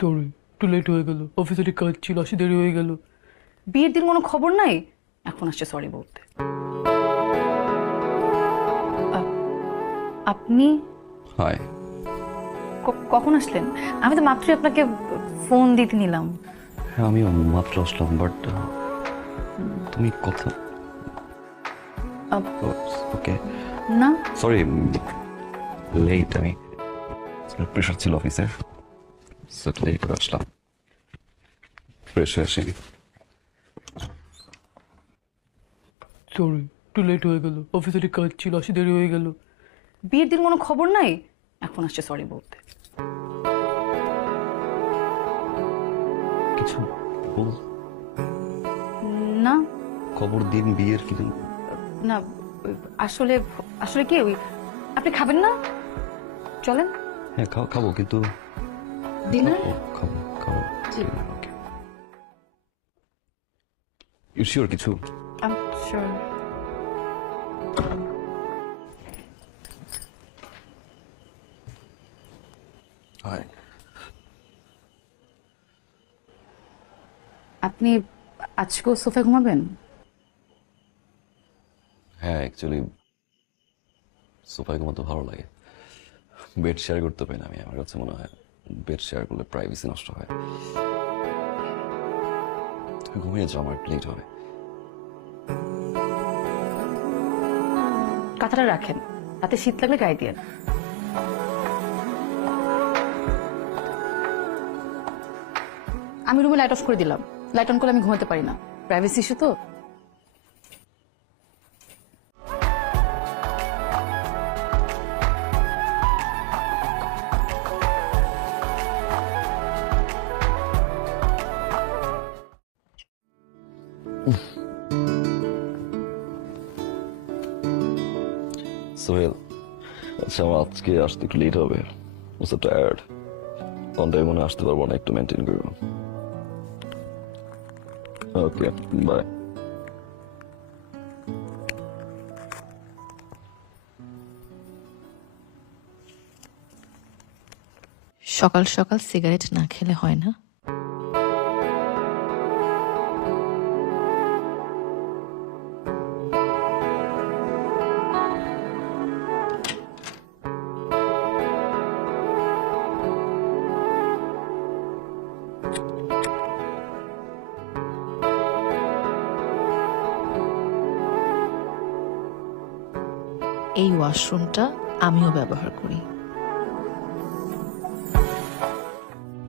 Sorry, একটু late হয়ে গেল, অফিসে কাজ ছিল, আসি দেরি হয়ে গেল। বিয়ের দিন কোনো খবর নাই, এখন আসছে সরি বলতে। আ- আপনি হাই। কখন আসলেন? আমি তো মাত্রই আপনাকে ফোন দিতে নিলাম। হ্যাঁ, আমিও মাত্র আসলাম, বাট তুমি কথা ওকে না, সরি, লেট। আমি প্রেশার ছিল অফিসের, সো লেট করে আসলাম। ফ্রেশ হয়ে আসিনি। সরি, একটু লেট হয়ে গেল, অফিসে কাজ ছিল, আসি দেরি হয়ে গেল। বিয়ের দিন কোনো খবর নাই, এখন আসছে সরি বলতে। কিছু বল, না খবর দিন বিয়ের কি জন্য? না, আসলে আসলে কি ওই আপনি খাবেন না? চলেন হ্যাঁ, খাবো কিন্তু ডিনার। খাবো খাবো। জি। ওকে, ইউ শিওর কিছু? শিওর। হাই। আপনি আজকেও সোফায় ঘুমাবেন? হ্যাঁ, অ্যাকচুয়ালি সোফায় ঘুমাতে ভালো লাগে, বেড শেয়ার করতে পারি না আমি। আমার কাছে মনে হয় বেড শেয়ার করলে প্রাইভেসি নষ্ট হয়। তুমি ঘুমিয়ে যাও, আমার লেট হবে। কাঁথাটা রাখেন, রাতে শীত লাগলে গায়ে দিয়ে। আমি রুমে লাইট অফ করে দিলাম, লাইট অন করলে আমি ঘুমাতে পারি না, প্রাইভেসি ইস্যু তো। সোহেল, আচ্ছা আমার আজকে আসতে একটু লেট হবে, সো টায়ার্ড। অন টাইম মনে আসতে পারবো না, একটু মেনটেন করবো। ওকে, বাই। সকাল সকাল সিগারেট না খেলে হয় না। এই ওয়াশরুমটা আমিও ব্যবহার করি।